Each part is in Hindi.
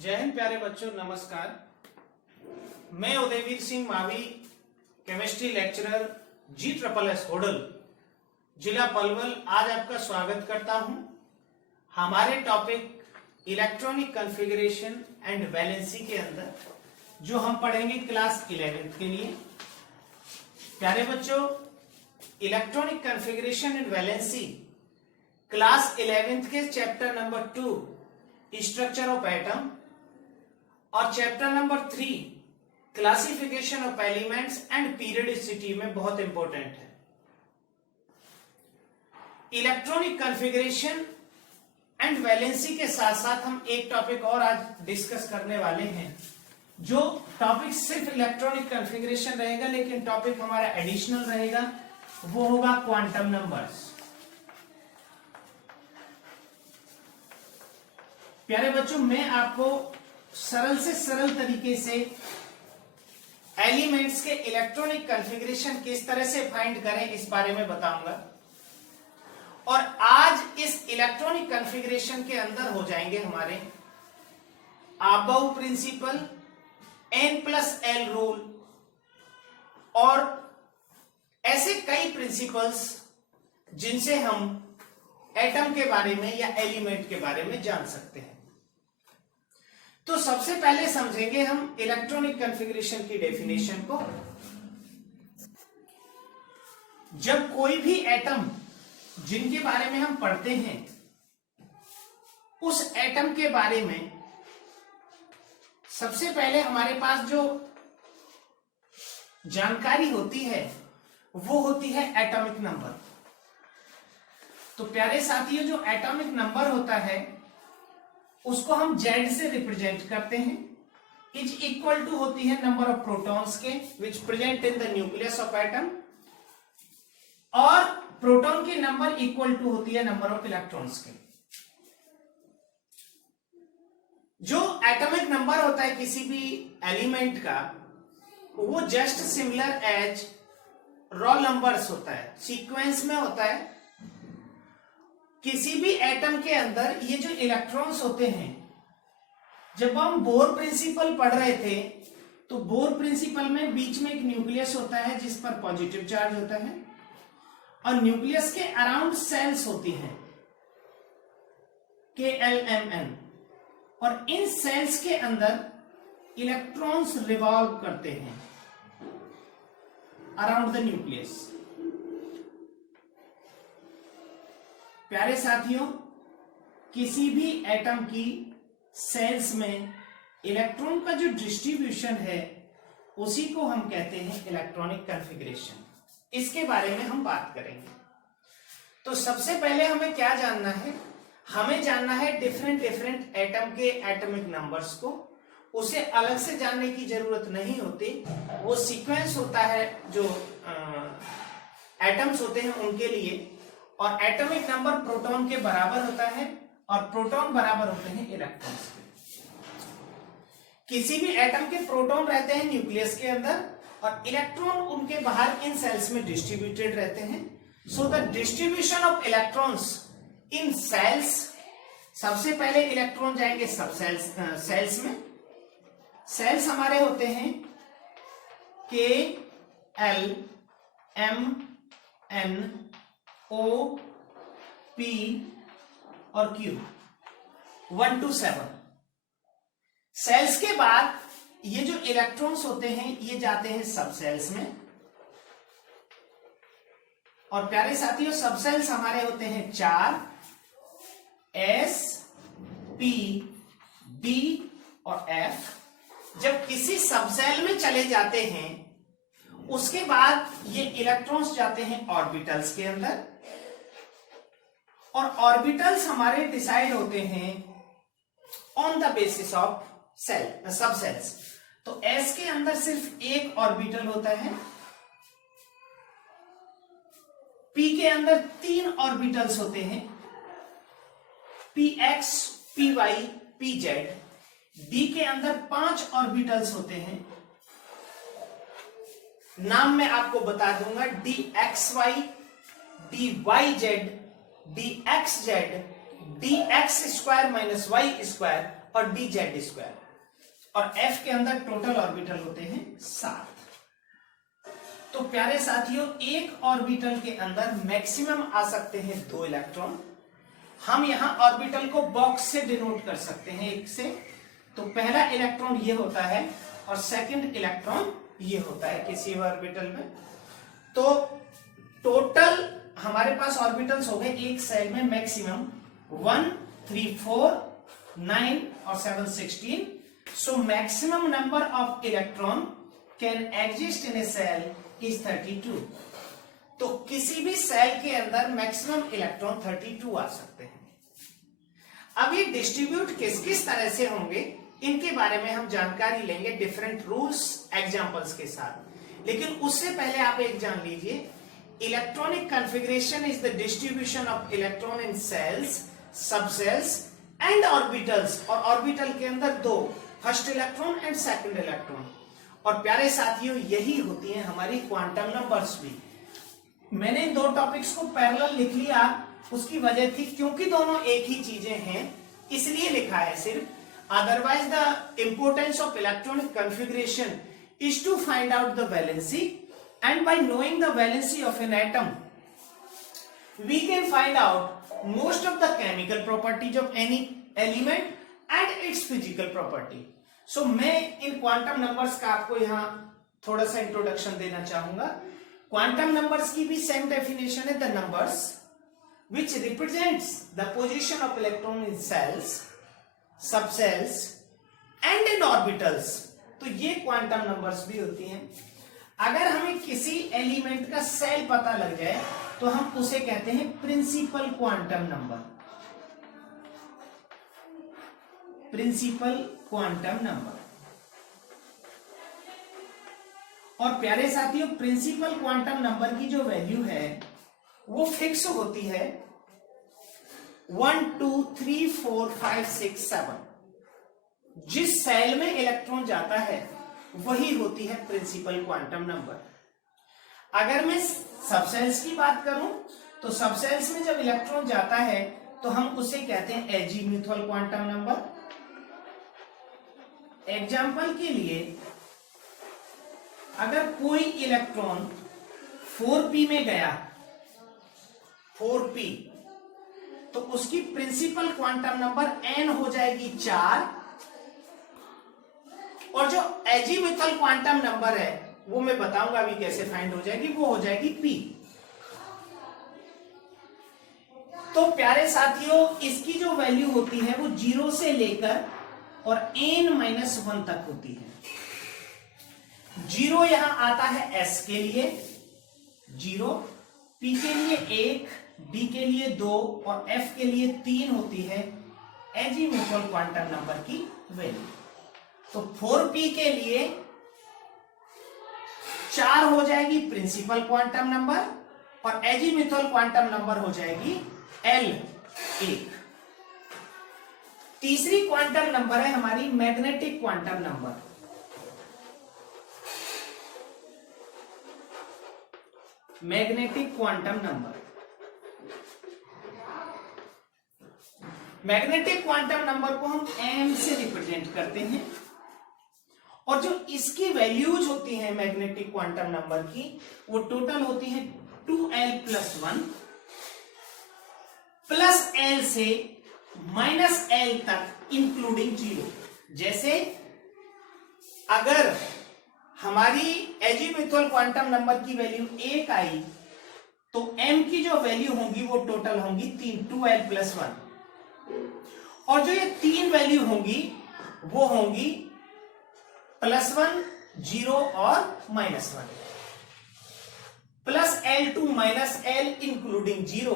जय हिंद प्यारे बच्चों, नमस्कार। मैं Udayveer Singh Mavi, chemistry lecturer G+S Hodal, जिला पलवल, आज आपका स्वागत करता हूं। हमारे topic electronic configuration and valency के अंदर जो हम पढ़ेंगे क्लास 11th के लिए। प्यारे बच्चों, electronic configuration and valency class 11th के chapter number 2 structure of atom और chapter number 3 classification of elements and periodicity में बहुत इंपॉर्टेंट है। इलेक्ट्रॉनिक कॉन्फ़िगरेशन एंड वैलेंसी के साथ साथ हम एक टॉपिक और आज डिस्कस करने वाले हैं। जो टॉपिक सिर्फ इलेक्ट्रॉनिक कॉन्फ़िगरेशन रहेगा, लेकिन टॉपिक हमारा एडिशनल रहेगा, वो होगा क्वांटम नंबर्स। प्यारे बच्चों, मैं आपको सरल से सरल तरीके से एलिमेंट्स के इलेक्ट्रॉनिक कॉन्फ़िगरेशन किस तरह से फाइंड करें इस बारे में बताऊंगा। और आज इस इलेक्ट्रॉनिक कॉन्फ़िगरेशन के अंदर हो जाएंगे हमारे अबाउ प्रिंसिपल, N+L रूल और ऐसे कई प्रिंसिपल्स जिनसे हम एटम के बारे में या एलिमेंट के बारे में जान सकते हैं। तो सबसे पहले समझेंगे हम इलेक्ट्रॉनिक कॉन्फ़िगरेशन की डेफिनेशन को। जब कोई भी एटम जिनके बारे में हम पढ़ते हैं, उस एटम के बारे में सबसे पहले हमारे पास जो जानकारी होती है वो होती है एटॉमिक नंबर। तो प्यारे साथियों, जो एटॉमिक नंबर होता है उसको हम Z से रिप्रेजेंट करते हैं। इज इक्वल टू होती है नंबर ऑफ प्रोटॉन्स के विच present in the nucleus of atom, और प्रोटॉन की नंबर इक्वल टू होती है नंबर ऑफ इलेक्ट्रॉन्स के। जो एटॉमिक नंबर होता है किसी भी एलिमेंट का, वो just similar as raw numbers होता है, सीक्वेंस में होता है। किसी भी एटम के अंदर ये जो इलेक्ट्रॉन्स होते हैं, जब हम बोर प्रिंसिपल पढ़ रहे थे तो बोर प्रिंसिपल में बीच में एक न्यूक्लियस होता है जिस पर पॉजिटिव चार्ज होता है, और न्यूक्लियस के अराउंड सेल्स होती हैं KLMN, और इन सेल्स के अंदर इलेक्ट्रॉन्स रिवॉल्व करते हैं अराउंड द न्यूक्लियस। प्यारे साथियों, किसी भी एटम की सेल्स में इलेक्ट्रॉन का जो डिस्ट्रीब्यूशन है उसी को हम कहते हैं इलेक्ट्रॉनिक कॉन्फ़िगरेशन। इसके बारे में हम बात करेंगे। तो सबसे पहले हमें क्या जानना है? हमें जानना है डिफरेंट एटम के एटॉमिक नंबर्स को। उसे अलग से जानने की जरूरत नहीं होती, वो सीक्वेंस होता है जो एटम्स होते हैं उनके लिए। और एटॉमिक नंबर प्रोटॉन के बराबर होता है और प्रोटॉन बराबर होते हैं इलेक्ट्रॉन्स के। किसी भी एटम के प्रोटॉन रहते हैं न्यूक्लियस के अंदर और इलेक्ट्रॉन उनके बाहर इन सेल्स में डिस्ट्रीब्यूटेड रहते हैं। So the distribution of electrons in shells, सबसे पहले इलेक्ट्रॉन जाएंगे सब सेल्स में। सेल्स हमारे होते हैं K, L, M, N, O, P और Q, 1 to 7। सेल्स के बाद ये जो इलेक्ट्रॉन्स होते हैं ये जाते हैं सब सेल्स में। और प्यारे साथियों, सब सेल्स हमारे होते हैं 4, S, P, D और F। जब किसी सब सेल में चले जाते हैं उसके बाद ये इलेक्ट्रॉन्स जाते हैं ऑर्बिटल्स के अंदर, और ऑर्बिटल्स हमारे डिसाइड होते हैं ऑन द बेसिस ऑफ सब सेल्स। तो S के अंदर सिर्फ एक ऑर्बिटल होता है, P के अंदर 3 ऑर्बिटल्स होते हैं, PX, PY, PZ। D के अंदर 5 ऑर्बिटल्स होते हैं। नाम मैं आपको बता दूंगा, DXY, DYZ, DXZ, dx² - y² और d z², और f के अंदर टोटल ऑर्बिटल होते हैं 7। तो प्यारे साथियों, एक ऑर्बिटल के अंदर मैक्सिमम आ सकते हैं 2 इलेक्ट्रॉन। हम यहां ऑर्बिटल को बॉक्स से डिनोट कर सकते हैं, एक से। तो पहला इलेक्ट्रॉन ये होता है और सेकंड इलेक्ट्रॉन ये होता है किसी ऑर्बिटल में। तो टोटल हमारे पास ऑर्बिटल्स हो गए एक सेल में मैक्सिमम 1, 3, 4, 9 और 7, 16। So maximum number of electron can exist in a shell is 32। तो किसी भी सेल के अंदर मैक्सिमम इलेक्ट्रॉन 32 आ सकते हैं। अब ये डिस्ट्रीब्यूट किस किस तरह से होंगे, इनके बारे में हम जानकारी लेंगे डिफरेंट रूल्स एग्जांपल्स के साथ। लेकिन उससे पहले आप एक जान लीजिए, electronic configuration is the distribution of electron in shells, subshells and orbitals. और ऑर्बिटल के अंदर 2, first electron and second electron. और प्यारे साथियों, यही होती है हमारी क्वांटम नंबर्स भी। मैंने इन 2 टॉपिक्स को पैरेलल लिख लिया, उसकी वजह थी क्योंकि दोनों एक ही चीजें हैं, इसलिए लिखा है सिर्फ। Otherwise the importance of electronic configuration is to find out the valency, and by knowing the valency of an atom we can find out most of the chemical properties of any element and its physical property. So मैं इन क्वांटम नंबर्स का आपको यहां थोड़ा सा इंट्रोडक्शन देना चाहूंगा। क्वांटम नंबर्स की भी सेम डेफिनेशन है, the numbers which represents the position of electron in cells, subcells and in orbitals। तो ये क्वांटम नंबर्स भी होती हैं। अगर हमें किसी एलिमेंट का सेल पता लग जाए तो हम उसे कहते हैं principal quantum number, principal quantum number. और प्यारे साथियों, प्रिंसिपल क्वांटम नंबर की जो वैल्यू है वो फिक्स होती है 1, 2, 3, 4, 5, 6, 7। जिस सेल में इलेक्ट्रॉन जाता है वही होती है प्रिंसिपल क्वांटम नंबर। अगर मैं सबसेल्स की बात करूं तो सबसेल्स में जब इलेक्ट्रॉन जाता है तो हम उसे कहते हैं एजीम्यूथल क्वांटम नंबर। एग्जाम्पल के लिए, अगर कोई इलेक्ट्रॉन 4p में गया, 4p, तो उसकी प्रिंसिपल क्वांटम नंबर n हो जाएगी 4, और जो एजीम्यूथल क्वांटम नंबर है वो मैं बताऊंगा अभी कैसे फाइंड हो जाएगी, वो हो जाएगी p। तो प्यारे साथियों, इसकी जो वैल्यू होती है वो 0 से लेकर और n-1 तक होती है। 0 यहां आता है s के लिए 0, p के लिए 1, d के लिए 2 और f के लिए 3 होती है एजीम्यूथल क्वांटम नंबर की वैल्यू। तो 4p के लिए 4 हो जाएगी प्रिंसिपल क्वांटम नंबर और एजीम्यूथल क्वांटम नंबर हो जाएगी l1। तीसरी क्वांटम नंबर है हमारी magnetic quantum number. Magnetic quantum number, magnetic quantum number को हम m से रिप्रेजेंट करते हैं, और जो इसकी वैल्यूज होती हैं मैग्नेटिक क्वांटम नंबर की, वो टोटल होती है 2l+1 प्लस l से -l तक इंक्लूडिंग 0। जैसे अगर हमारी एजीम्यूथल क्वांटम नंबर की वैल्यू 1 आई तो m की जो वैल्यू होंगी वो टोटल होंगी 3, 2l+1, और जो ये 3 वैल्यू होंगी वो होंगी +1, 0 और -1, प्लस l2 -l इंक्लूडिंग 0,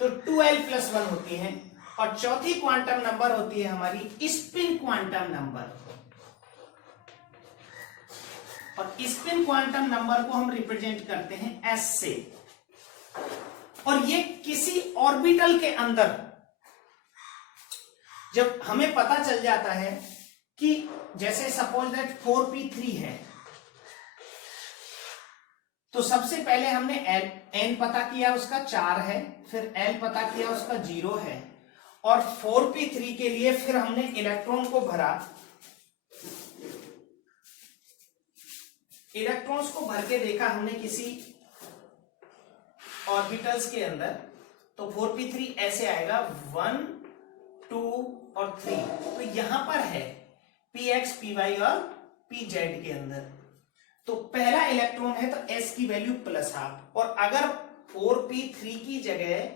तो 2l+1 होती है। और चौथी क्वांटम नंबर होती है हमारी स्पिन क्वांटम नंबर, और स्पिन क्वांटम नंबर को हम रिप्रेजेंट करते हैं s से। और ये किसी ऑर्बिटल के अंदर जब हमें पता चल जाता है कि जैसे सपोज दैट 4p3 है, तो सबसे पहले हमने n पता किया उसका 4 है, फिर l पता किया उसका 0 है, और 4p3 के लिए फिर हमने इलेक्ट्रॉन को भरा, इलेक्ट्रॉन्स को भर के देखा हमने किसी ऑर्बिटल्स के अंदर, तो 4p3 ऐसे आएगा 1 2 और 3। तो यहां पर है px py और pz के अंदर, तो पहला इलेक्ट्रॉन है तो s की वैल्यू +12, और अगर 4p3 की जगह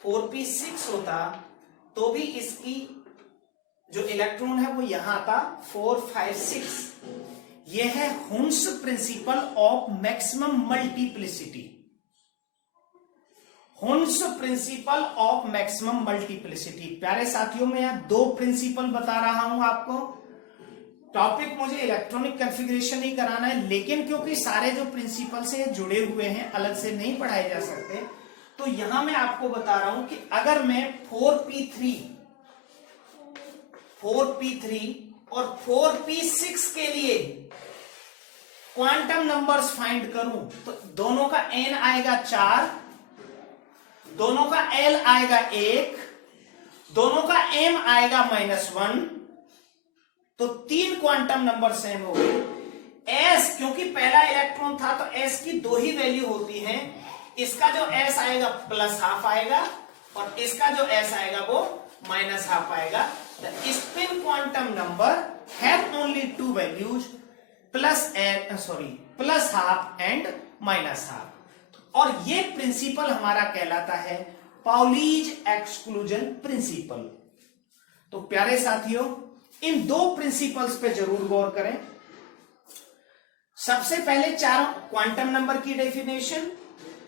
4p6 होता तो भी इसकी जो इलेक्ट्रॉन है वो यहां आता 4 5 6। यह है Hund's principle of maximum multiplicity, Hund's principle of maximum multiplicity. प्यारे साथियों, मैं यहां 2 प्रिंसिपल बता रहा हूं आपको। टॉपिक मुझे इलेक्ट्रॉनिक कॉन्फ़िगरेशन ही कराना है, लेकिन क्योंकि सारे जो प्रिंसिपल से जुड़े हुए हैं, अलग से नहीं पढ़ाए जा सकते, तो यहां मैं आपको बता रहा हूं कि अगर मैं 4p3 और 4p6 के लिए क्वांटम नंबर्स फाइंड करूं, तो दोनों का n आएगा 4, दोनों का l आएगा 1, दोनों का m आएगा -1, तो 3 क्वांटम नंबर सेम हो गए। s क्योंकि पहला इलेक्ट्रॉन था तो s की 2 ही वैल्यू होती हैं, इसका जो s आएगा +12 आएगा और इसका जो s आएगा वो -12 आएगा। The spin quantum number have only 2 values, +12 and -12, और ये प्रिंसिपल हमारा कहलाता है पाउलीज एक्सक्लूजन प्रिंसिपल। तो प्यारे साथियों, इन 2 प्रिंसिपल्स पे जरूर गौर करें। सबसे पहले चारों क्वांटम नंबर की डेफिनेशन,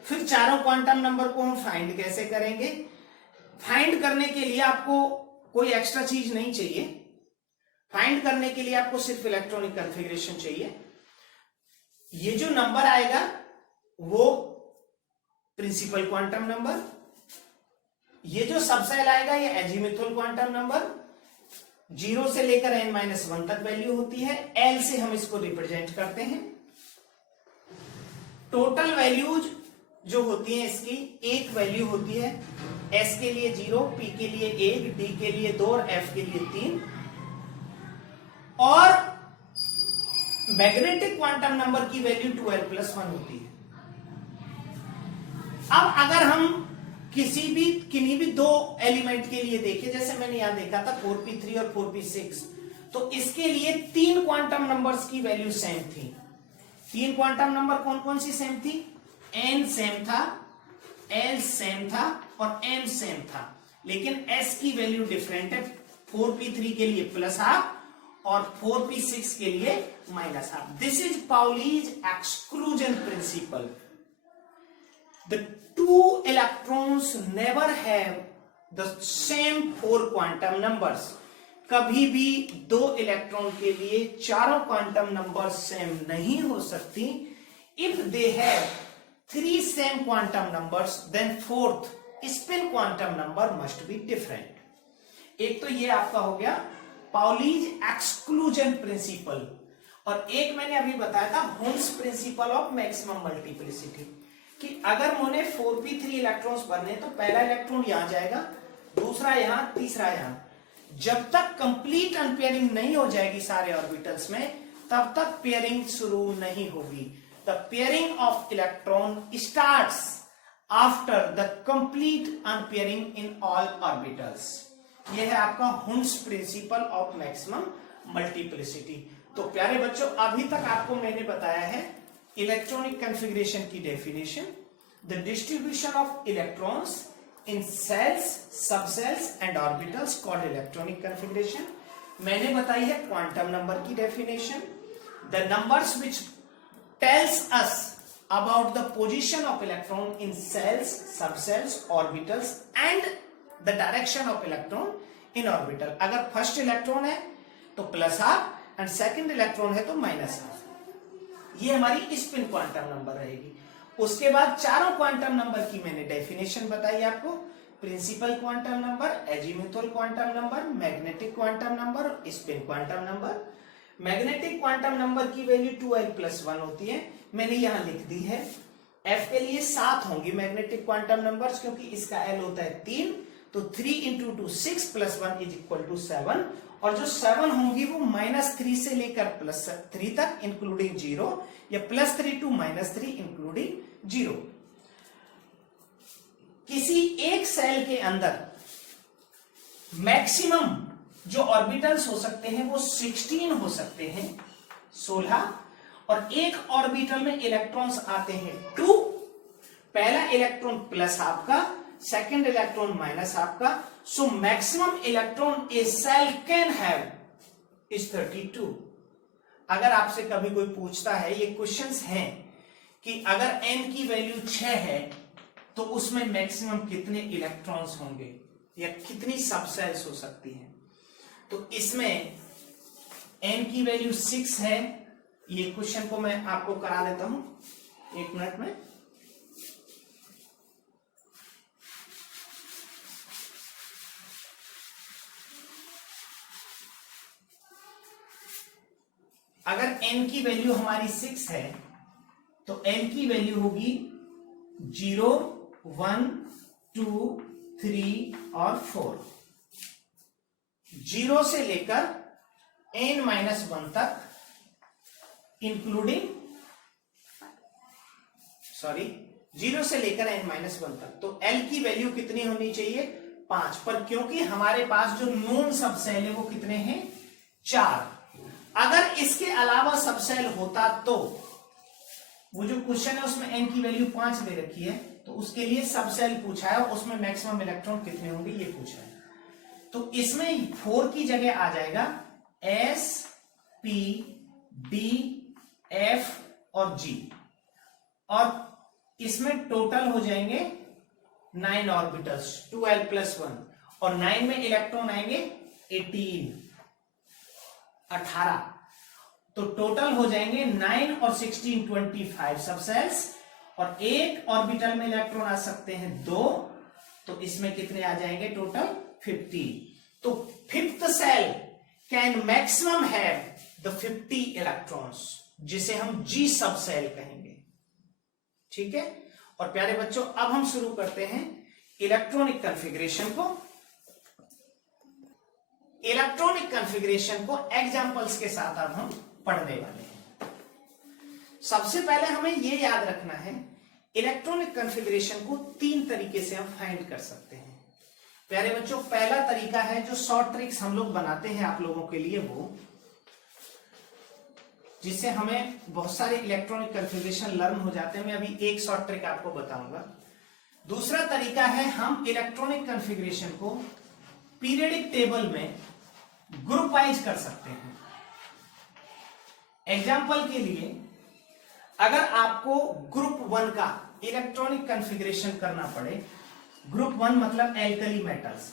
फिर चारों क्वांटम नंबर को हम फाइंड कैसे करेंगे। फाइंड करने के लिए आपको कोई एक्स्ट्रा चीज नहीं चाहिए, फाइंड करने के लिए आपको सिर्फ इलेक्ट्रॉनिक कॉन्फ़िगरेशन चाहिए। ये जो नंबर आएगा वो प्रिंसिपल क्वांटम नंबर, ये जो सबसेल आएगा ये एजीमुथल क्वांटम नंबर, 0 से लेकर n-1 तक वैल्यू होती है, l से हम इसको रिप्रेजेंट करते हैं। टोटल वैल्यूज जो होती है इसकी एक वैल्यू होती है, s के लिए 0, p के लिए 1, d के लिए 2 और f के लिए 3। और मैग्नेटिक क्वांटम नंबर की वैल्यू 12+1 होती है। अब अगर हम किन्हीं भी 2 एलिमेंट के लिए देखें, जैसे मैंने यहां देखा था 4p3 और 4p6, तो इसके लिए 3 क्वांटम नंबर्स की वैल्यू सेम थी। 3 क्वांटम नंबर कौन कौन सी सेम थी? n सेम था, l सेम था और m सेम था, लेकिन s की वैल्यू डिफरेंट है। 4p3 के लिए +12 और 4p6 के लिए -12। This is Pauli's exclusion principle. The 2 electrons never have the same 4 quantum numbers. कभी भी 2 इलेक्ट्रॉन के लिए चारों क्वांटम नंबर सेम नहीं हो सकती। If they have 3 same quantum numbers, then 4th spin quantum number must be different. एक तो ये आपका हो गया पाउलीज एक्सक्लूजन प्रिंसिपल, और एक मैंने अभी बताया था Hund's principle of maximum multiplicity, कि अगर मुझे 4p3 इलेक्ट्रॉन्स भरने तो पहला इलेक्ट्रॉन यहां जाएगा, दूसरा यहां, तीसरा यहां। जब तक कंप्लीट अनपेयरिंग नहीं हो जाएगी सारे ऑर्बिटल्स में, तब तक पेयरिंग शुरू नहीं होगी। The pairing of electron starts after the complete unpairing in all orbitals. यह है आपका Hund's principle of maximum multiplicity. तो प्यारे बच्चों, अभी तक आपको मैंने बताया है इलेक्ट्रॉनिक कॉन्फ़िगरेशन की definition, the distribution of electrons in shells, subshells and orbitals called electronic configuration. मैंने बताई है क्वांटम नंबर की definition, the numbers which tells us about the position of electron in shells, subshells, orbitals and the direction of electron in orbital. अगर फर्स्ट इलेक्ट्रॉन है तो +12 एंड सेकंड इलेक्ट्रॉन है तो -12। ये हमारी स्पिन क्वांटम नंबर रहेगी। उसके बाद चारों क्वांटम नंबर की मैंने डेफिनेशन बताई आपको, principal quantum number, azimuthal quantum number, magnetic quantum number, spin quantum number. Magnetic quantum number की वैल्यू 2l+1 होती है, मैंने यहां लिख दी है। f के लिए 7 होंगी मैग्नेटिक क्वांटम नंबर्स, क्योंकि इसका l होता है 3, तो 3 into 2 6 plus 1 is equal to 7, और जो 7 होंगी वो -3 से लेकर +3 तक इंक्लूडिंग 0, या +3 टू -3 इंक्लूडिंग 0। किसी एक सेल के अंदर मैक्सिमम जो ऑर्बिटल्स हो सकते हैं वो 16 हो सकते हैं, 16, और एक ऑर्बिटल में इलेक्ट्रॉन्स आते हैं 2। पहला इलेक्ट्रॉन प्लस आपका, सेकंड इलेक्ट्रॉन माइनस आपका, so maximum electron a shell can have is 32। अगर आपसे कभी कोई पूछता है, ये क्वेश्चंस हैं कि अगर n की वैल्यू 6 है तो उसमें मैक्सिमम कितने इलेक्ट्रॉन्स होंगे या कितनी सबसेल्स हो सकती हैं, तो इसमें n की वैल्यू 6 है। ये क्वेश्चन को मैं आपको करा देता हूं 1 मिनट में। अगर n की वैल्यू हमारी 6 है तो n की वैल्यू होगी 0, 1, 2, 3 और 4। 0 से लेकर n-1 तक इंक्लूडिंग 0 से लेकर n-1 तक। तो L की वैल्यू कितनी होनी चाहिए? 5, पर क्योंकि हमारे पास जो नोन सबसेल है वो कितने हैं? 4। अगर इसके अलावा सबसेल होता तो वो जो क्वेश्चन है उसमें n की वैल्यू 5 दे रखी है, तो उसके लिए सबसेल पूछा है और उसमें मैक्सिमम इलेक्ट्रॉन कितने होंगे ये पूछा है। तो इसमें 4 की जगह आ जाएगा S, P, D, F और G, और इसमें टोटल हो जाएंगे 9 ऑर्बिटल्स, 2l + 1, और 9 में इलेक्ट्रॉन आएंगे 18। तो टोटल हो जाएंगे 9 और 16 25 सबसेल्स, और एक ऑर्बिटल में इलेक्ट्रॉन आ सकते हैं 2, तो इसमें कितने आ जाएंगे टोटल? 50। तो 5th shell can maximum have the 50 electrons, जिसे हम G सब सेल कहेंगे। ठीक है, और प्यारे बच्चों अब हम शुरू करते हैं इलेक्ट्रॉनिक कॉन्फ़िगरेशन को। इलेक्ट्रॉनिक कॉन्फ़िगरेशन को एग्जांपल्स के साथ अब हम पढ़ने वाले हैं। सबसे पहले हमें यह याद रखना है, इलेक्ट्रॉनिक कॉन्फ़िगरेशन को 3 तरीके से हम फाइंड कर सकते हैं। प्यारे बच्चों, पहला तरीका है जो शॉर्ट ट्रिक्स हम लोग बनाते हैं आप लोगों के लिए, वो जिससे हमें बहुत सारे इलेक्ट्रॉनिक कॉन्फ़िगरेशन लर्न हो जाते हैं। मैं अभी एक शॉर्ट ट्रिक आपको बताऊंगा। दूसरा तरीका है हम इलेक्ट्रॉनिक कॉन्फ़िगरेशन को पीरियडिक टेबल में ग्रुप वाइज कर सकते हैं। एग्जाम्पल के लिए, अगर आपको ग्रुप 1 का इलेक्ट्रॉनिक कॉन्फ़िगरेशन करना पड़े, ग्रुप 1 मतलब एल्कली मेटल्स,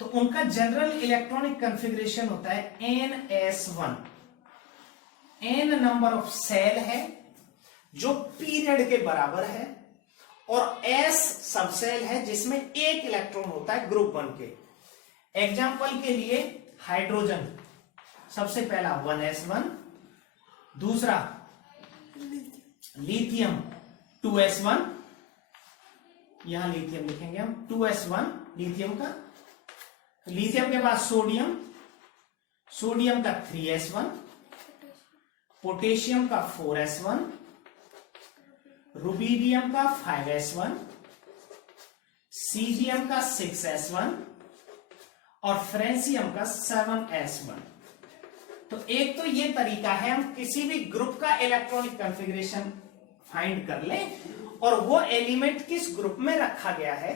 तो उनका जनरल इलेक्ट्रॉनिक कॉन्फ़िगरेशन होता है NS1। n number of cell है जो पीरियड के बराबर है, और s सबसेल है जिसमें एक इलेक्ट्रॉन होता है ग्रुप 1 के। एग्जाम्पल के लिए हाइड्रोजन, सबसे पहला 1s1, दूसरा लिथियम 2s1, यहां लिथियम लिखेंगे हम 2s1 लिथियम का। लिथियम के बाद सोडियम, सोडियम का 3s1, पोटेशियम का 4s1, रुबीडियम का 5s1, सीजियम का 6s1 और फ्रेंसियम का 7s1। तो एक तो ये तरीका है हम किसी भी ग्रुप का इलेक्ट्रॉनिक कॉन्फ़िगरेशन फाइंड कर लें और वो एलिमेंट किस ग्रुप में रखा गया है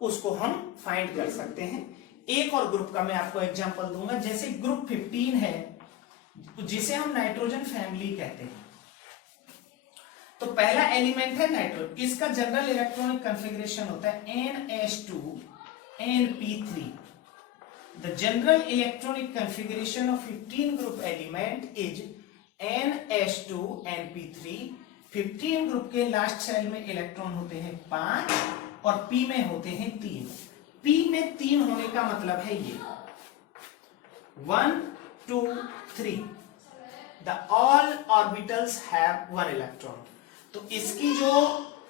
उसको हम फाइंड कर सकते हैं। एक और ग्रुप का मैं आपको एग्जांपल दूंगा, जैसे ग्रुप 15 है जिसे हम नाइट्रोजन फैमिली कहते हैं। तो पहला एलिमेंट है नाइट्रोजन, इसका जनरल इलेक्ट्रॉनिक कॉन्फ़िगरेशन होता है NH2 NP3। The general electronic configuration of 15 group element is NH2 NP3। 15 group के लास्ट सेल में इलेक्ट्रॉन होते हैं 5 और P में होते हैं 3। P में 3 होने का मतलब है ये 1 2 3, the all orbitals have 1 electron. तो इसकी जो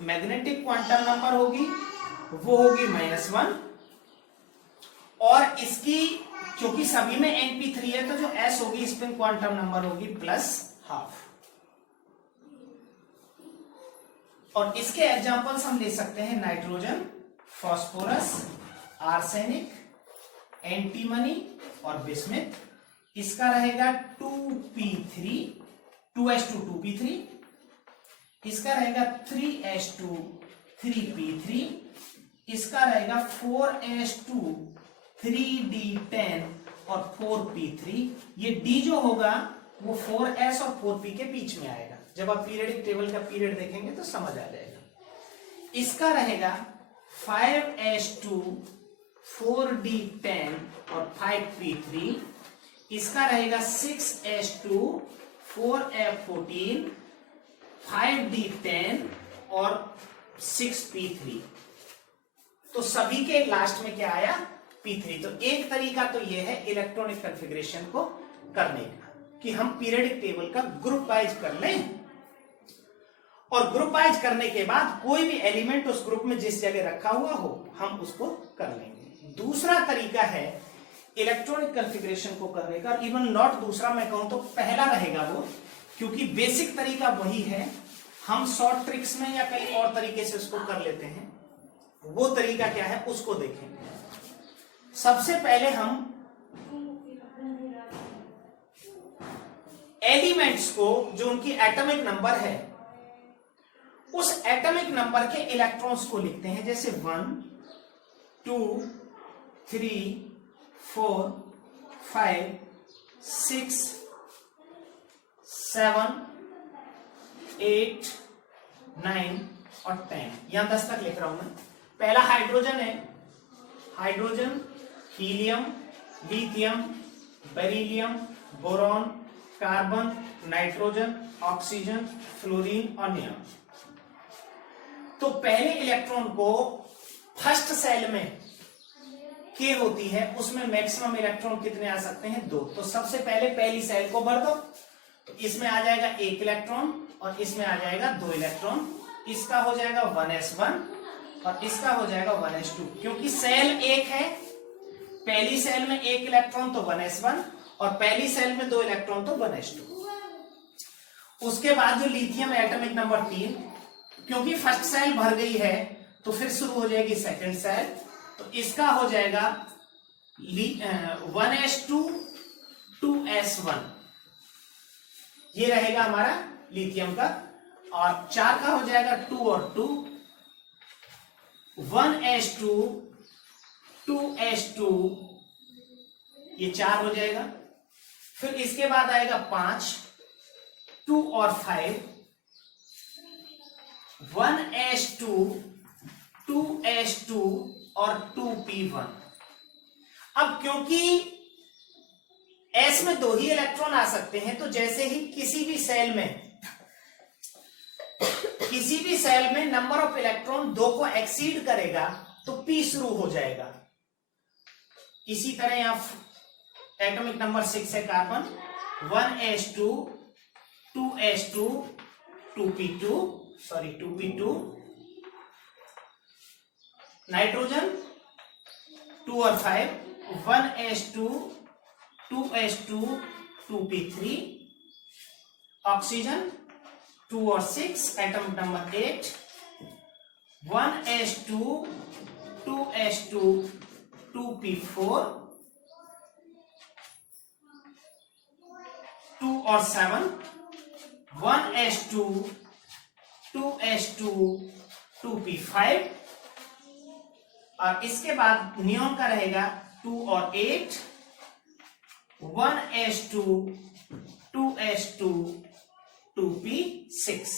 मैग्नेटिक क्वांटम नंबर होगी वो होगी -1, और इसकी क्योंकि सभी में np3 है तो जो s होगी स्पिन क्वांटम नंबर होगी +½ और इसके एग्जांपल्स हम ले सकते हैं नाइट्रोजन, फास्फोरस, आर्सेनिक, एंटीमनी और बिस्मिथ। इसका रहेगा 2p3 2s2 2p3, इसका रहेगा 3s2 3p3, इसका रहेगा 4s2 3d10 और 4p3। ये d जो होगा वो 4s और 4p के बीच में आएगा। जब आप पीरियडिक टेबल का पीरियड देखेंगे तो समझ आ जाएगा। इसका रहेगा 5s2 4d10 और 5p3, इसका रहेगा 6s2 4f14 5d10 और 6p3। तो सभी के लास्ट में क्या आया? p3। तो एक तरीका तो ये है इलेक्ट्रॉनिक कॉन्फ़िगरेशन को करने का कि हम पीरियडिक टेबल का ग्रुप वाइज कर लें और ग्रुप वाइज करने के बाद कोई भी एलिमेंट उस ग्रुप में जिस जगह रखा हुआ हो हम उसको कर लेंगे। दूसरा तरीका है इलेक्ट्रॉनिक कॉन्फ़िगरेशन को करने का, इवन नॉट दूसरा, मैं कहूं तो पहला रहेगा वो, क्योंकि बेसिक तरीका वही है। हम शॉर्ट ट्रिक्स में या कई और तरीके से उसको कर लेते हैं। वो तरीका क्या है उसको देखेंगे। सबसे पहले हम एलिमेंट्स को जो उनकी एटॉमिक नंबर है उस एटॉमिक नंबर के इलेक्ट्रॉन्स को लिखते हैं, जैसे 1 2 3 4 5 6 7 8 9 और 10। यहां 10 तक लिख रहा हूं मैं। पहला हाइड्रोजन है, hydrogen, helium, lithium, beryllium, boron, carbon, nitrogen, oxygen, fluorine और नियॉन। तो पहले इलेक्ट्रॉन को फर्स्ट सेल में के होती है, उसमें मैक्सिमम इलेक्ट्रॉन कितने आ सकते हैं? 2। तो सबसे पहले पहली सेल को भर दो, तो इसमें आ जाएगा 1 इलेक्ट्रॉन और इसमें आ जाएगा 2 इलेक्ट्रॉन। इसका हो जाएगा 1s1 और इसका हो जाएगा 1s2। क्योंकि सेल एक है, पहली सेल में 1 इलेक्ट्रॉन तो 1s1 और पहली सेल में 2 इलेक्ट्रॉन तो 1s2। उसके बाद जो लिथियम एटॉमिक नंबर 3, क्योंकि फर्स्ट सेल भर गई है तो फिर शुरू हो जाएगी सेकंड सेल, तो इसका हो जाएगा 1s2 2s1। ये रहेगा हमारा लिथियम का। और 4 का हो जाएगा 2 और 2 1s2 2s2, ये 4 हो जाएगा। फिर इसके बाद आएगा 5 2 और 5 1s2 2s2 और 2p1। अब क्योंकि s में 2 ही इलेक्ट्रॉन आ सकते हैं, तो जैसे ही किसी भी सेल में नंबर ऑफ इलेक्ट्रॉन 2 को एक्सीड करेगा तो p शुरू हो जाएगा। इसी तरह यहां एटॉमिक नंबर 6 है carbon, 1s2 2s2 2p2 nitrogen 2 और 5 1s2 2s2 2p3, ऑक्सीजन 2 और 6 atomic number 8 1s2 2s2 2p4 2 और 7 1s2 2s2 2p5। और इसके बाद नियॉन का रहेगा 2 और 8 1s2 2s2 2p6।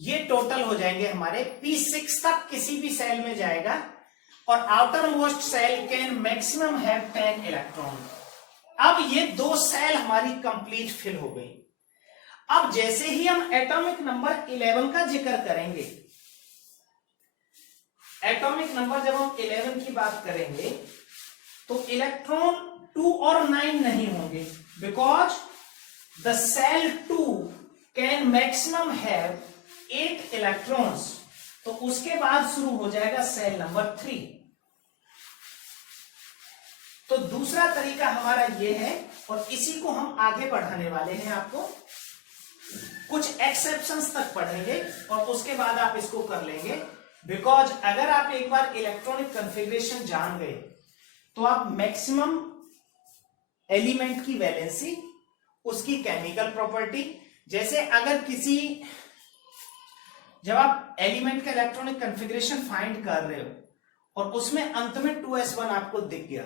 ये टोटल हो जाएंगे हमारे। p6 तक किसी भी सेल में जाएगा और outermost shell can maximum have 10 electron. अब ये 2 सेल हमारी कंप्लीट फिल हो गई। अब जैसे ही हम एटॉमिक नंबर 11 का जिक्र करेंगे, एटॉमिक नंबर जब हम 11 की बात करेंगे तो इलेक्ट्रॉन 2 और 9 नहीं होंगे, because the shell 2 can maximum have 8 electrons. तो उसके बाद शुरू हो जाएगा सेल नंबर 3। तो दूसरा तरीका हमारा ये है और इसी को हम आगे बढ़ाने वाले हैं। आपको कुछ एक्सेप्शंस तक पढ़ेंगे और उसके बाद आप इसको कर लेंगे। बिकॉज अगर आप एक बार इलेक्ट्रॉनिक कॉन्फ़िगरेशन जान गए तो आप मैक्सिमम एलिमेंट की वैलेंसी, उसकी केमिकल प्रॉपर्टी, जैसे अगर जब आप एलिमेंट का इलेक्ट्रॉनिक कॉन्फ़िगरेशन फाइंड कर रहे हो और उसमें अंत में 2s1 आपको दिख गया,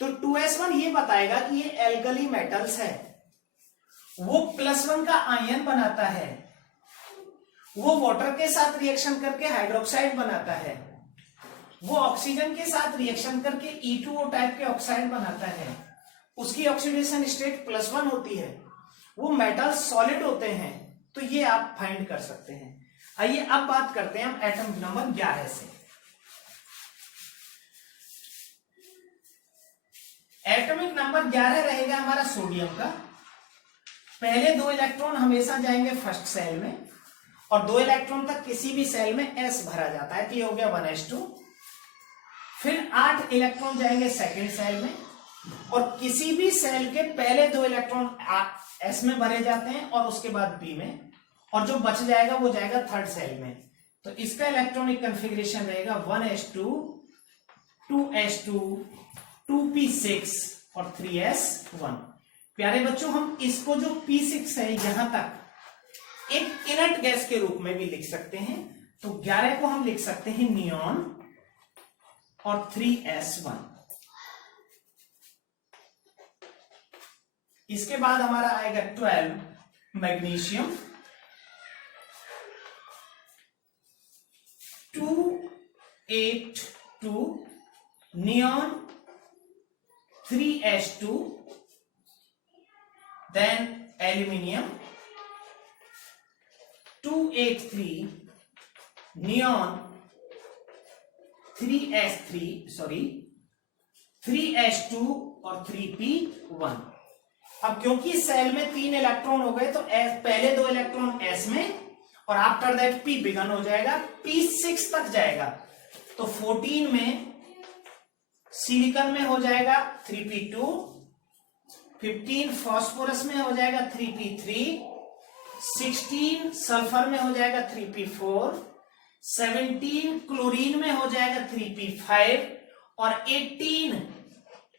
तो 2s1 ये बताएगा कि ये एल्कली मेटल्स है, वो +1 का आयन बनाता है, वो वाटर के साथ रिएक्शन करके हाइड्रोक्साइड बनाता है, वो ऑक्सीजन के साथ रिएक्शन करके E2O टाइप के ऑक्साइड बनाता है, उसकी ऑक्सीडेशन स्टेट +1 होती है, वो मेटल्स सॉलिड होते हैं। तो ये आप फाइंड कर सकते हैं। आइए अब बात करते हैं हम एटम नंबर 11 से। एटॉमिक नंबर 11 रहेगा हमारा सोडियम का। पहले 2 इलेक्ट्रॉन हमेशा जाएंगे फर्स्ट सेल में और 2 इलेक्ट्रॉन तक किसी भी सेल में s भरा जाता है, तो ये हो गया 1s2। फिर 8 इलेक्ट्रॉन जाएंगे सेकेंड सेल में और किसी भी सेल के पहले 2 इलेक्ट्रॉन s में भरे जाते हैं और उसके बाद b में, और जो बच जाएगा वो जाएगा थर्ड सेल में। तो इसका इलेक्ट्रॉनिक कॉन्फ़िगरेशन रहेगा 1s2, 2s2, 2p6 और 3s1। प्यारे बच्चों, हम इसको जो p6 है यहां तक एक इनर्ट गैस के रूप में भी लिख सकते हैं। तो 11 को हम लिख सकते हैं नियॉन और 3s1। इसके बाद हमारा आएगा 12 magnesium, 282 neon, 3s2, then aluminium, 283 neon, 3s2 और 3p1। अब क्योंकि सेल में 3 इलेक्ट्रॉन हो गए तो पहले 2 इलेक्ट्रॉन s में और आफ्टर दैट p बिगन हो जाएगा, p6 तक जाएगा। तो 14 में सिलिकॉन में हो जाएगा 3p2, 15 फास्फोरस में हो जाएगा 3p3, 16 सल्फर में हो जाएगा 3p4, 17 क्लोरीन में हो जाएगा 3p5 और 18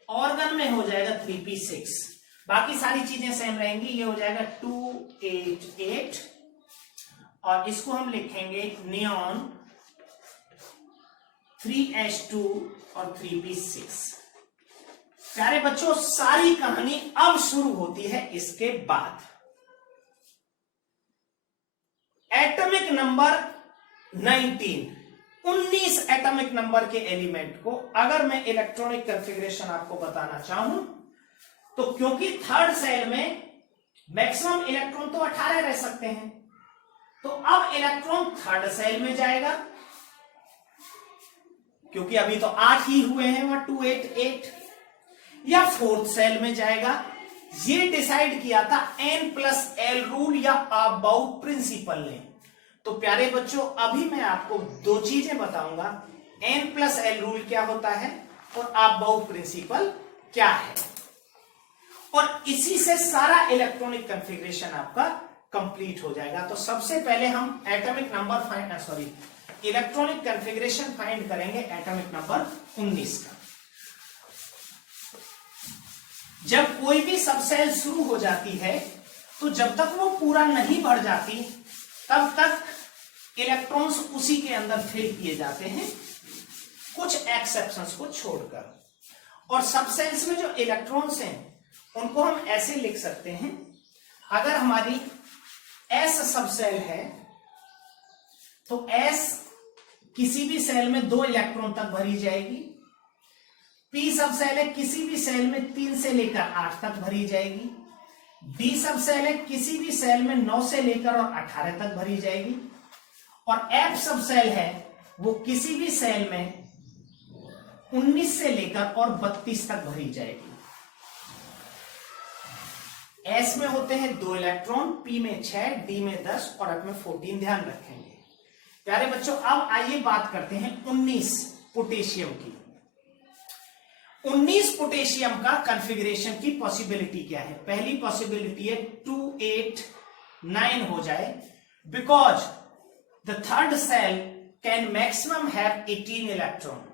ऑर्गन में हो जाएगा 3p6। बाकी सारी चीजें सेम रहेंगी। ये हो जाएगा 288 और इसको हम लिखेंगे नियॉन, 3s2 और 3p6। प्यारे बच्चों, सारी कहानी अब शुरू होती है इसके बाद। एटॉमिक नंबर 19 एटॉमिक नंबर के एलिमेंट को अगर मैं इलेक्ट्रॉनिक कॉन्फ़िगरेशन आपको बताना चाहूं तो क्योंकि थर्ड सेल में मैक्सिमम इलेक्ट्रॉन तो 18 रह सकते हैं, तो अब इलेक्ट्रॉन थर्ड सेल में जाएगा क्योंकि अभी तो 8 ही हुए हैं, वहां 288, या फोर्थ सेल में जाएगा। ये डिसाइड किया था N+L रूल या अबाउट प्रिंसिपल ने। तो प्यारे बच्चों, अभी मैं आपको 2 चीजें बताऊंगा, N+L रूल क्या होता है और अबाउट प्रिंसिपल क्या है, और इसी से सारा इलेक्ट्रॉनिक कॉन्फ़िगरेशन आपका कंप्लीट हो जाएगा। तो सबसे पहले हम atomic number electronic configuration find करेंगे एटॉमिक नंबर 19 का। जब कोई भी सबसेल शुरू हो जाती है तो जब तक वो पूरा नहीं भर जाती तब तक इलेक्ट्रॉन्स उसी के अंदर फिल किए जाते हैं, कुछ एक्सेप्शंस को छोड़कर। और सबसेल्स में जो इलेक्ट्रॉन्स हैं उनको हम ऐसे लिख सकते हैं, अगर हमारी S सबसेल है तो S किसी भी सेल में 2 इलेक्ट्रॉन तक भरी जाएगी। P सबसेल है, किसी भी सेल में 3 से लेकर 8 तक भरी जाएगी। D सबसेल है, किसी भी सेल में 9 से लेकर और 18 तक भरी जाएगी। और F सबसेल है, वो किसी भी सेल में 19 से लेकर और 32 तक भरी जाएगी। S में होते हैं 2 इलेक्ट्रॉन, P में 6, D में 10 और F में 14। ध्यान रखेंगे प्यारे बच्चों। अब आइए बात करते हैं 19 पोटेशियम की। 19 पोटेशियम का कॉन्फ़िगरेशन की पॉसिबिलिटी क्या है? पहली पॉसिबिलिटी है 2 8 9 हो जाए, because the third shell can maximum have 18 electron.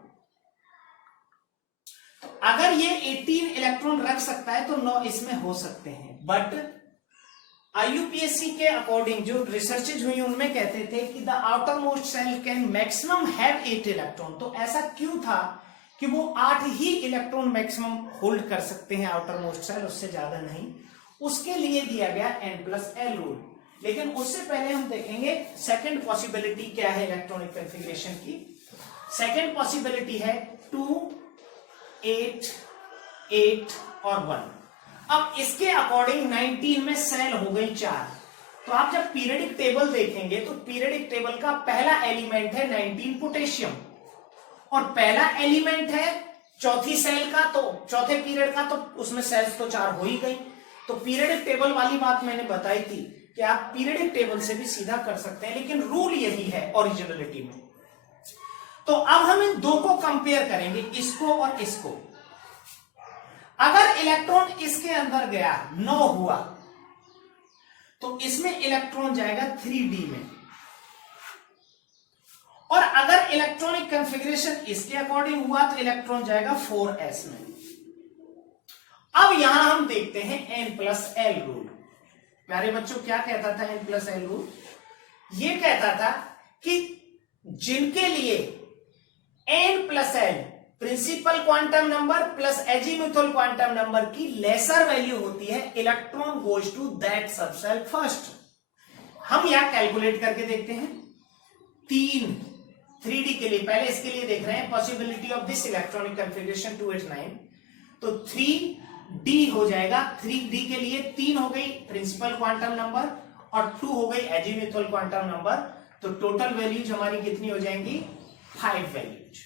अगर ये 18 इलेक्ट्रॉन रख सकता है तो 9 इसमें हो सकते हैं, बट आईयूपीएससी के अकॉर्डिंग जो रिसर्चेज हुई उनमें कहते थे कि the outermost shell can maximum have 8 electron. तो ऐसा क्यों था कि वो 8 ही इलेक्ट्रॉन मैक्सिमम होल्ड कर सकते हैं आउटर मोस्ट सेल, उससे ज्यादा नहीं। उसके लिए दिया गया n+l रूल। लेकिन उससे पहले हम देखेंगे सेकंड पॉसिबिलिटी क्या है इलेक्ट्रॉनिक कॉन्फ़िगरेशन की। सेकंड पॉसिबिलिटी है 2 8 8 और 1। अब इसके अकॉर्डिंग 19 में सेल हो गई 4। तो आप जब पीरियडिक टेबल देखेंगे तो पीरियडिक टेबल का पहला एलिमेंट है 19 पोटेशियम, और पहला एलिमेंट है चौथी सेल का, तो चौथे पीरियड का, तो उसमें सेल्स तो 4 हो ही गई। तो पीरियडिक टेबल वाली बात मैंने बताई थी कि आप पीरियडिक टेबल से भी सीधा कर सकते हैं, लेकिन रूल यही है ओरिजिनलिटी में। तो अब हम इन दो को कंपेयर करेंगे, इसको और इसको। अगर इलेक्ट्रॉन इसके अंदर गया 9 हुआ तो इसमें इलेक्ट्रॉन जाएगा 3d में, और अगर इलेक्ट्रॉनिक कॉन्फ़िगरेशन इसके अकॉर्डिंग हुआ तो इलेक्ट्रॉन जाएगा 4s में। अब यहां हम देखते हैं n+l रूल। प्यारे बच्चों, क्या कहता था n+l रूल? ये कहता था कि जिनके लिए n+l principal quantum number plus azimuthal quantum number की लेसर वैल्यू होती है, electron goes to that subshell first. हम यहां कैलकुलेट करके देखते हैं। 3d के लिए, पहले इसके लिए देख रहे हैं possibility of this electronic configuration 2 8 9। तो 3d हो जाएगा। 3d के लिए 3 हो गई प्रिंसिपल क्वांटम नंबर और 2 हो गई एजीमुथल क्वांटम नंबर। तो टोटल वैल्यूज हमारी कितनी हो जाएंगी? 5 वैल्यूज।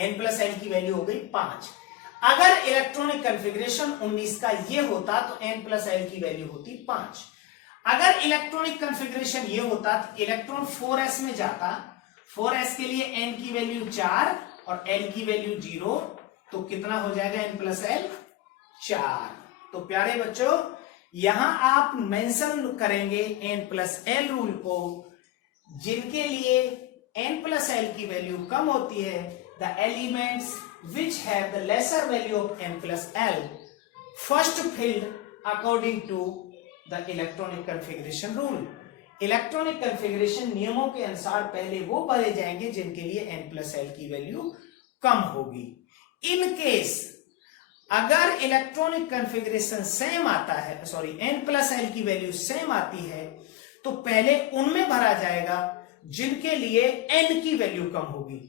n+l की वैल्यू हो गई 5। अगर इलेक्ट्रॉनिक कॉन्फ़िगरेशन 19 का ये होता तो n+l की वैल्यू होती 5। अगर इलेक्ट्रॉनिक कॉन्फ़िगरेशन ये होता तो इलेक्ट्रॉन 4s में जाता। 4s के लिए n की वैल्यू 4 और l की वैल्यू 0, तो कितना हो जाएगा n+l? 4। तो प्यारे बच्चों, यहां आप मेंशन करेंगे n+l रूल को, जिनके लिए n+l की वैल्यू कम होती है, the elements which have the lesser value of n+l first filled according to the electronic configuration rule। Electronic configuration नियमों के अनुसार पहले वो भरे जाएंगे जिनके लिए n+l की वैल्यू कम होगी। इन केस अगर इलेक्ट्रॉनिक कॉन्फ़िगरेशन सेम आता है, सॉरी n+l की वैल्यू सेम आती है, तो पहले उनमें भरा जाएगा जिनके लिए n की वैल्यू कम होगी।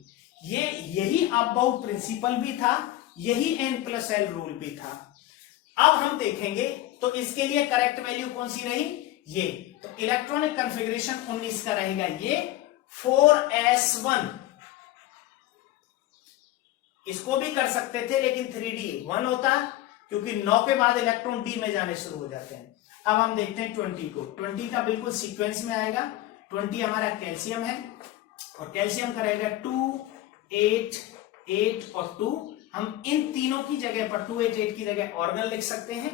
यही अबाउ प्रिंसिपल भी था, यही n+l रूल भी था। अब हम देखेंगे तो इसके लिए करेक्ट वैल्यू कौन सी रही? ये। तो इलेक्ट्रॉनिक कॉन्फ़िगरेशन 19 का रहेगा ये 4s1। इसको भी कर सकते थे लेकिन 3d 1 होता, क्योंकि 9 के बाद इलेक्ट्रॉन d में जाने शुरू हो जाते हैं। अब हम देखते हैं 20 को। 20 का बिल्कुल सीक्वेंस में आएगा। 20 हमारा कैल्शियम है और कैल्शियम का रहेगा 2 8 8 और 2। हम इन तीनों की जगह पर 2 8 8 की जगह ऑर्गन लिख सकते हैं,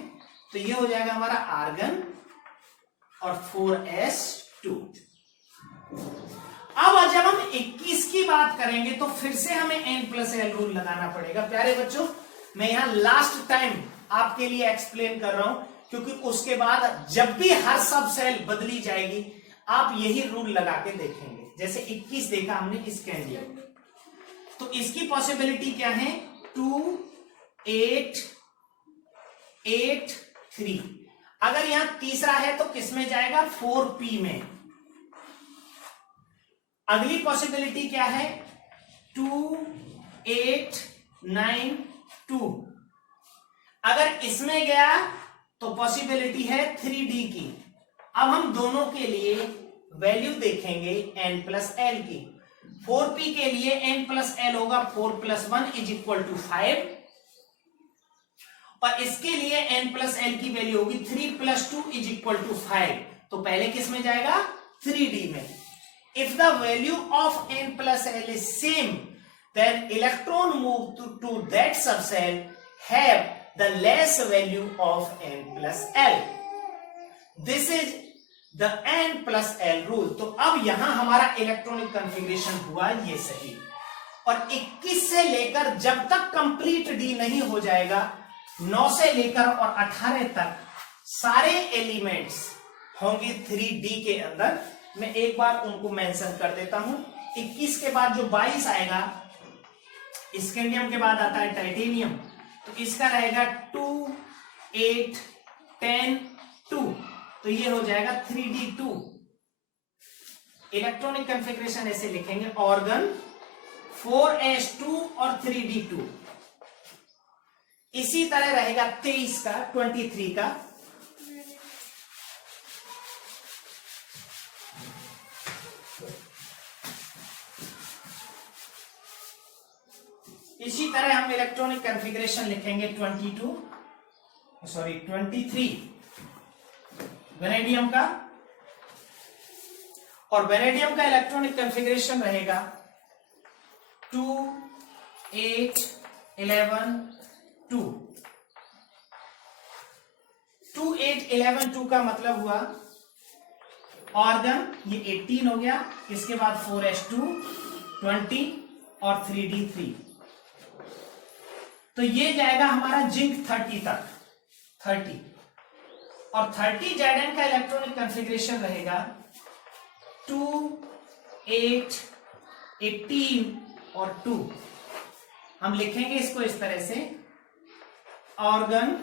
तो ये हो जाएगा हमारा आर्गन और 4s2। अब जब हम 21 की बात करेंगे तो फिर से हमें n+l रूल लगाना पड़ेगा। प्यारे बच्चों, मैं यहां लास्ट टाइम आपके लिए एक्सप्लेन कर रहा हूं, क्योंकि उसके बाद जब भी हर सब सेल बदली जाएगी आप यही रूल लगा के देखेंगे। जैसे 21 देखा हमने इसके लिए, तो इसकी पॉसिबिलिटी क्या है? 2 8 8 3। अगर यहां तीसरा है तो किसमें जाएगा? 4p में। अगली पॉसिबिलिटी क्या है? 2 8 9 2। अगर इसमें गया तो पॉसिबिलिटी है 3d की। अब हम दोनों के लिए वैल्यू देखेंगे n+l की। 4p के लिए n+l होगा 4 + 1 = 5, और इसके लिए n+l की वैल्यू होगी 3 + 2 = 5। तो पहले किस में जाएगा? 3d में। If the value of n+l is same, then electron move to that subcell have the less value of n plus l. This is the n plus l rule. तो अब यहां हमारा इलेक्ट्रॉनिक कॉन्फ़िगरेशन हुआ ये सही, और 21 से लेकर जब तक कंप्लीट डी नहीं हो जाएगा, 9 से लेकर और 18 तक सारे एलिमेंट्स होंगे 3D के अंदर। मैं एक बार उनको मेंशन कर देता हूं। 21 के बाद जो 22 आएगा, स्कैंडियम के बाद आता है टाइटेनियम, तो इसका रहेगा 2, 8, 10, 2, तो ये हो जाएगा 3D2। इलेक्ट्रॉनिक कॉन्फ़िगरेशन ऐसे लिखेंगे, ऑर्गन 4s2 और 3D2। इसी तरह रहेगा 23 का, 23 का, इसी तरह हम इलेक्ट्रॉनिक कॉन्फ़िगरेशन लिखेंगे 23 वेनेडियम का, और वेनेडियम का इलेक्ट्रॉनिक कॉन्फ़िगरेशन रहेगा 2, 8, 11, 2। 2, 8, 11, 2 का मतलब हुआ ऑर्गन ये 18 हो गया, इसके बाद 4s2, 20 और 3d3, तो ये जाएगा हमारा जिंक 30 तक, 30, और 30 Zn का इलेक्ट्रॉनिक कॉन्फ़िगरेशन रहेगा 2, 8, 18 और 2। हम लिखेंगे इसको इस तरह से, ऑर्गन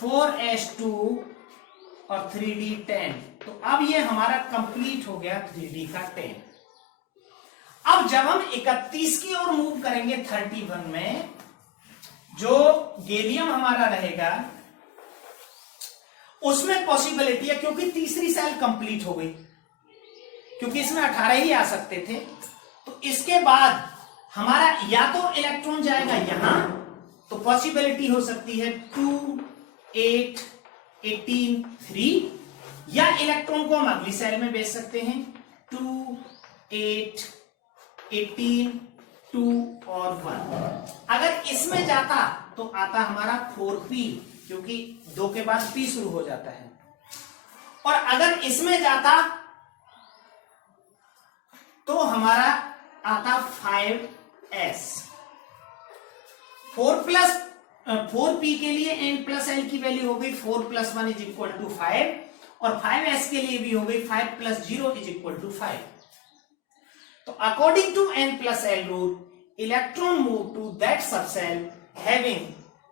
4s2 और 3d10, तो अब ये हमारा कंप्लीट हो गया 3d का 10। अब जब हम 31 की ओर मूव करेंगे 31 में, जो गैलियम हमारा रहेगा उसमें पॉसिबिलिटी है, क्योंकि तीसरी सेल कंप्लीट हो गई, क्योंकि इसमें 18 ही आ सकते थे, तो इसके बाद हमारा या तो इलेक्ट्रॉन जाएगा यहां, तो पॉसिबिलिटी हो सकती है 2, 8, 18, 3, या इलेक्ट्रॉन को हम अगली सेल में भेज सकते हैं 2, 8, 18, 2 और 1। अगर इसमें जाता तो आता हमारा 4p, क्योंकि 2 के बाद p शुरू हो जाता है, और अगर इसमें जाता तो हमारा आता 5s। 4p के लिए n प्लस l की वैल्यू हो गई 4 + 1 = 5, और 5s के लिए भी हो गई 5 + 0 = 5। तो according to n plus l rule, electron move to that subshell having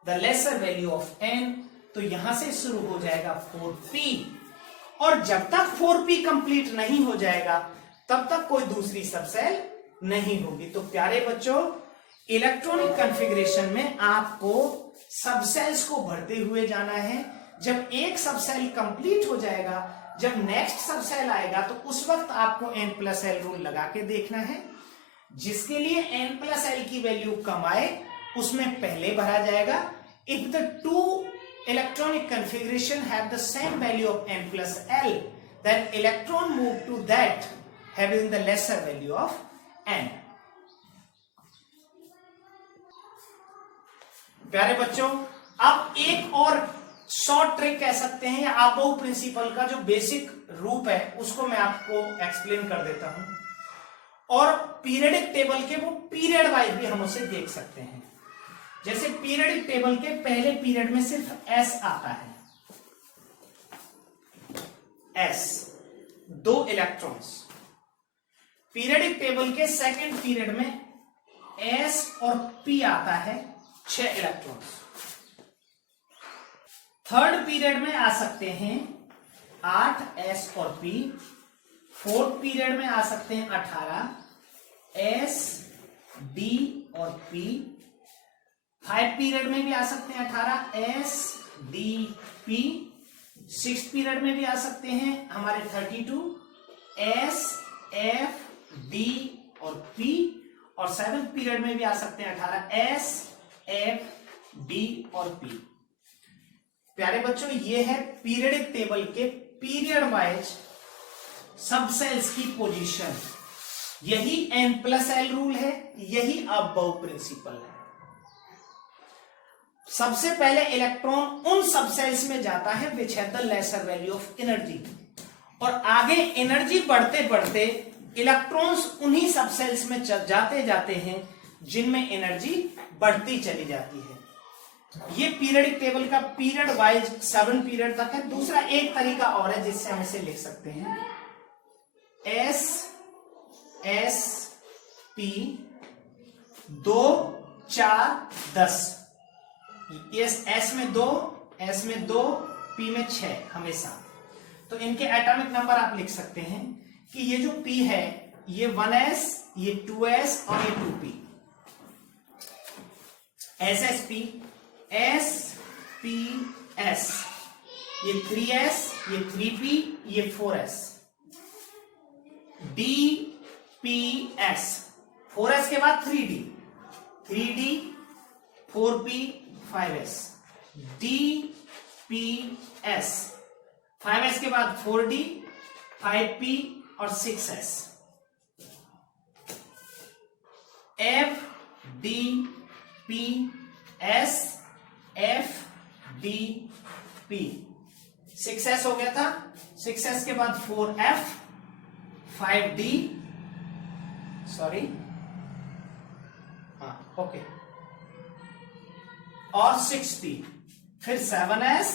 the lesser value of n, तो यहां से शुरू हो जाएगा 4p, और जब तक 4p कंप्लीट नहीं हो जाएगा तब तक कोई दूसरी सबसेल नहीं होगी। तो प्यारे बच्चों, इलेक्ट्रॉनिक कॉन्फ़िगरेशन में आपको सबसेल्स को भरते हुए जाना है। जब एक सबसेल कंप्लीट हो जाएगा, जब नेक्स्ट सबसेल आएगा, तो उस वक्त आपको n plus l रूल लगा के देखना है। जिसके लिए n plus l की वैल्यू कम आए उसमें पहले भरा जाएगा। If the two electronic configuration have the same value of n plus l, then electron move to that having the lesser value of n। प्यारे बच्चों, अब एक और शॉर्ट ट्रिक कह सकते हैं, या आबो प्रिंसिपल का जो बेसिक रूप है उसको मैं आपको एक्सप्लेन कर देता हूं, और पीरियडिक टेबल के वो पीरियड वाइज भी हम उसे देख सकते हैं। जैसे पीरियडिक टेबल के पहले पीरियड में सिर्फ s आता है, s 2 इलेक्ट्रॉन्स। पीरियडिक टेबल के सेकंड पीरियड में s और p आता है 6 इलेक्ट्रॉन्स। थर्ड पीरियड में आ सकते हैं 8 s और p। फोर्थ पीरियड में आ सकते हैं 18 s, d और p। 5 पीरियड में भी आ सकते हैं 18 s, d, p। 6 पीरियड में भी आ सकते हैं हमारे 32 s, f, d और p। और 7th पीरियड में भी आ सकते हैं 18 s, f, d और p। प्यारे बच्चों, ये है पीरियडिक टेबल के पीरियड वाइज सबसेल्स की पोजीशन। यही n+l रूल है, यही अबव प्रिंसिपल है। सबसे पहले इलेक्ट्रॉन उन सबसेल्स में जाता है which have the lesser value of energy, और आगे एनर्जी बढ़ते बढ़ते इलेक्ट्रॉन्स उन्हीं सबसेल्स में जाते जाते हैं जिनमें एनर्जी बढ़ती चली जाती है। ये पीरियडिक टेबल का पीरियड वाइज 7 पीरियड तक है। दूसरा एक तरीका और है जिससे हम इसे लिख सकते हैं, एस एस पी 2 4 10। एस में 2, एस में 2, पी में 6 हमेशा। तो इनके एटॉमिक नंबर आप लिख सकते हैं कि ये जो पी है ये 1s, ये 2s और ये 2p। S S P, S P S, ये 3s, ये 3p, ये 4s। D P S, 4s के बाद 3d, 3d 4p 5s। D P S, 5s के बाद 4d 5p और 6s। F D P S, F D P, 6s हो गया था। 6s के बाद 4f 5d, सॉरी हाँ ओके, और 6p, फिर 7s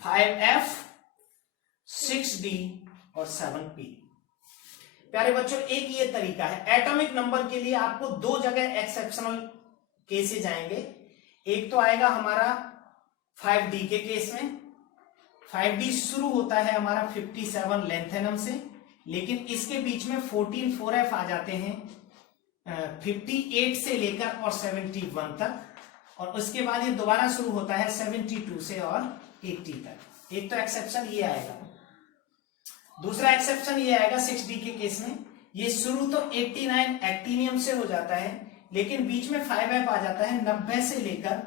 5f 6d और 7p। प्यारे बच्चों एक ये तरीका है। एटॉमिक नंबर के लिए आपको 2 जगह एक्सेप्शनल केसेस आएंगे। एक तो आएगा हमारा 5d के केस में। 5d शुरू होता है हमारा 57 लेंथेनम से, लेकिन इसके बीच में 14 4f आ जाते हैं 58 से लेकर और 71 तक, और उसके बाद ये दोबारा शुरू होता है 72 से और 80 तक। एक तो एक्सेप्शन ये आएगा। दूसरा एक्सेप्शन ये आएगा 6d के केस में। ये शुरू तो 89 एक्टिनियम से हो जाता है, लेकिन बीच में 5f आ जाता है 90 से लेकर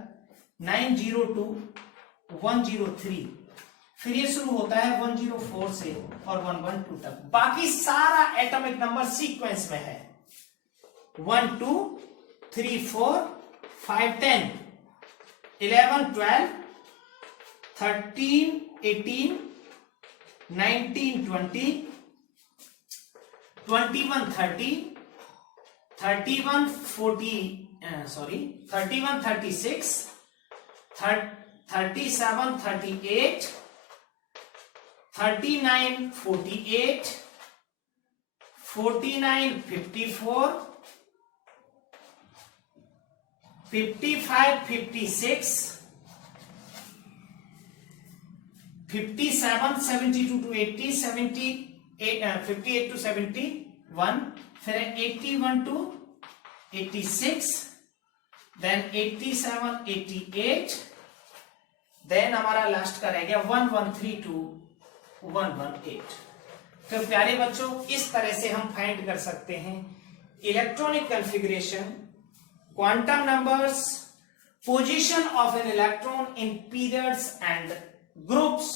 902 103, फिर ये शुरू होता है 104 से और 112 तक। बाकी सारा एटॉमिक नंबर सीक्वेंस में है। 1 2 3 4 5 10 11 12 13 18 19 20 21 30 31 40 31 36 37 38 39 48 49 54 55 56 57 72 to 80 78 58 to 71, फिर 81 to 86, देन 87 88, देन हमारा लास्ट का रह गया 113 to 118। तो प्यारे बच्चों इस तरह से हम फाइंड कर सकते हैं electronic configuration, quantum numbers, position of an electron in periods and groups